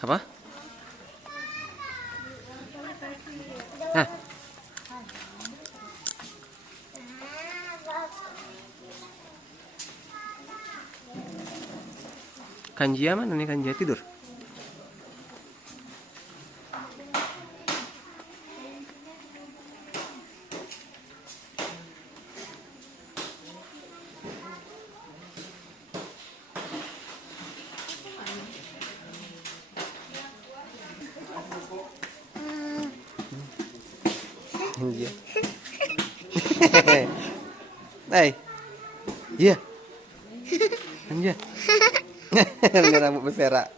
Apa? Nah, Kanjia mana nih, Kanjia tidur? Kanjia. Hey. Iya. Kanjia. Ini rambut berserak.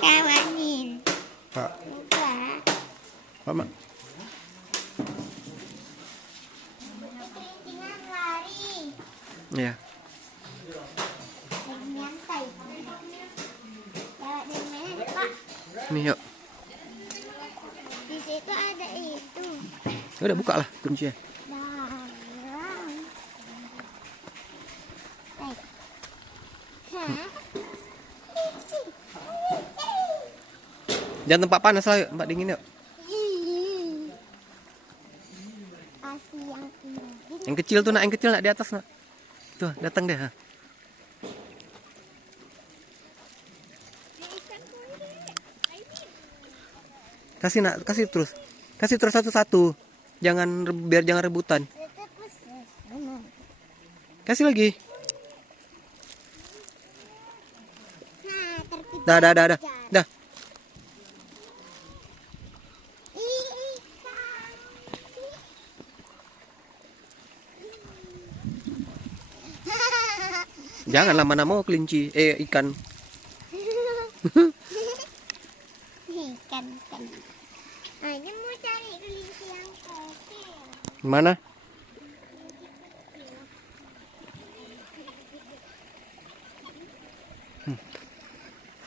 Kawanin. Pak. Buka. Mama. Kerincingan lari. Iya. Lagi nyantai. Bawa dari mana, Pak? Nih yuk. Di situ ada itu. Udah buka lah kuncinya. Barang. Baik. Hah? Jangan tempat panas lah yuk, tempat dingin yuk. Kasih yang ini. Yang kecil tuh nak, yang kecil nak di atas nak. Tuh datang deh. Ha. Kasih nak, kasih terus satu-satu. Biar jangan rebutan. Tetap bersama. Kasih lagi. Nah, tertidur. Dah. Jangan lama-lama mau kelinci, ikan. Ikan. Hanya mau cari kelinci yang kecil. Mana?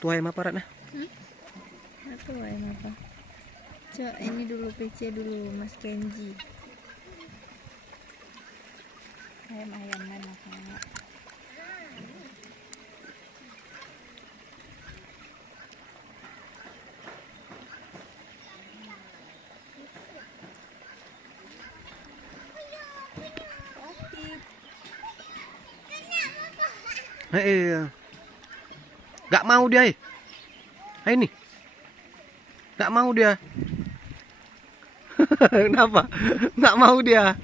Tuh ayam apa Ratna? Aku ayam apa? Coba ini dulu PC dulu Mas Kenji. Ayam mana Kak? Gak mau dia. Ini. Gak mau dia. Kenapa? Gak mau dia.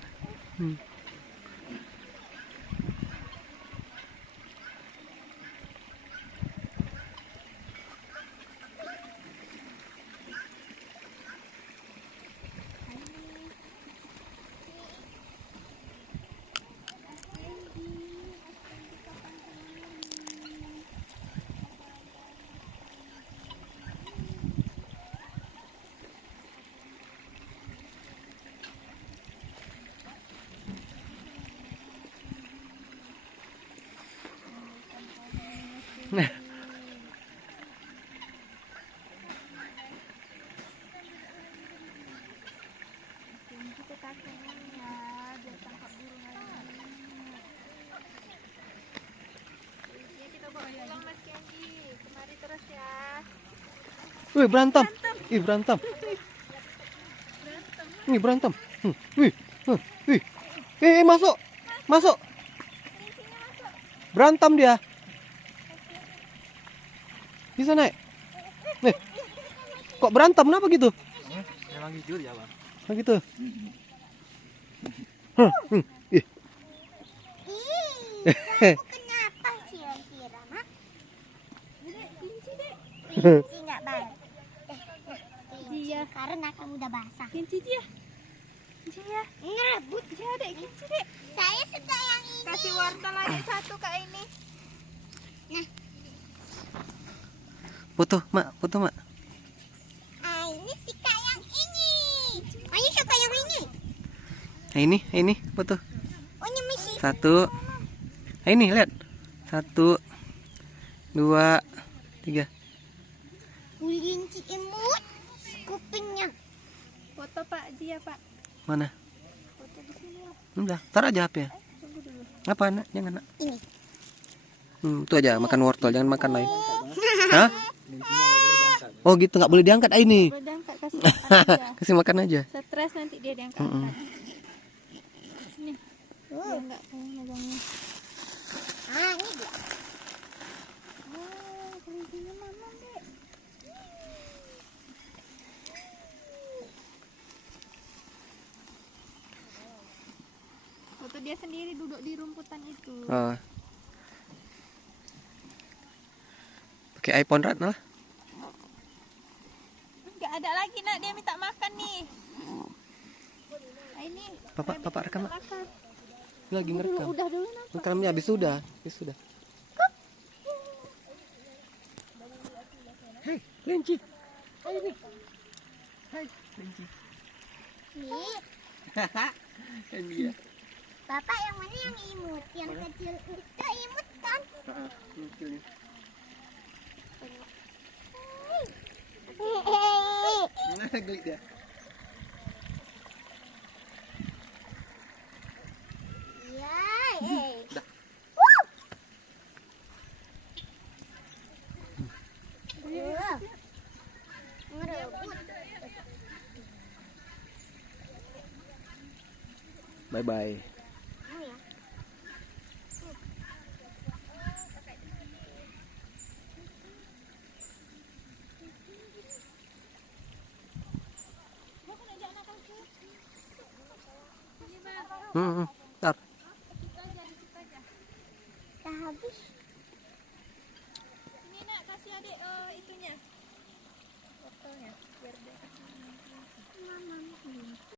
Wih, berantem. Ih, berantem. Nih, berantem. Wih. Masuk. Berantem dia. Bisa naik. Nih. Kok berantem? Kenapa gitu? Memang jujur ya, Bang. Begitu. Ih. Kamu kenapa siram-siram, ha? Kelinci nggak baik. Kelinci karena kamu udah basah. Kenji dia. Ngerebut. Dia ada Kenji dek. Saya suka yang ini. Kasih wortel lagi satu Kak ini. Foto, Mak. Ini suka yang ini. Ayo suka yang ini. Ini foto. Oh, ini misi. 1. Ini lihat. 1 2 3. Kelinci imut. Kupingnya. Foto Pak dia Pak. Mana? Foto di sini lah. Udah, taruh aja HP-nya. Tunggu dulu. Apa nak? Jangan nak. Ini. Itu aja makan wortel, jangan makan lain. Hah? Oh gitu, nggak boleh diangkat ini. Boleh diangkat, kasih makan aja. Kasih makan aja. Stres nanti dia diangkat. Nih. Dia enggak kayak megangnya. Ah, ini dia. Oh, kelincinya mama, Dek. Waktu dia sendiri duduk di rumputan itu. Oh. Pakai iPhone rat lah. Enggak ada lagi nak, dia minta makan nih. Ini. Bapak rekam. Mak. Makan. Lagi ngerekam. Udah dulu nak. Rekamnya habis sudah. Hai, kelinci. Hai, kelinci. Nih, Kan dia. Bapak yang mana yang imut? Yang kecil itu imut kan? Gelik dia. Iya, ngerebut. Bye bye. Oh ya. Hmm.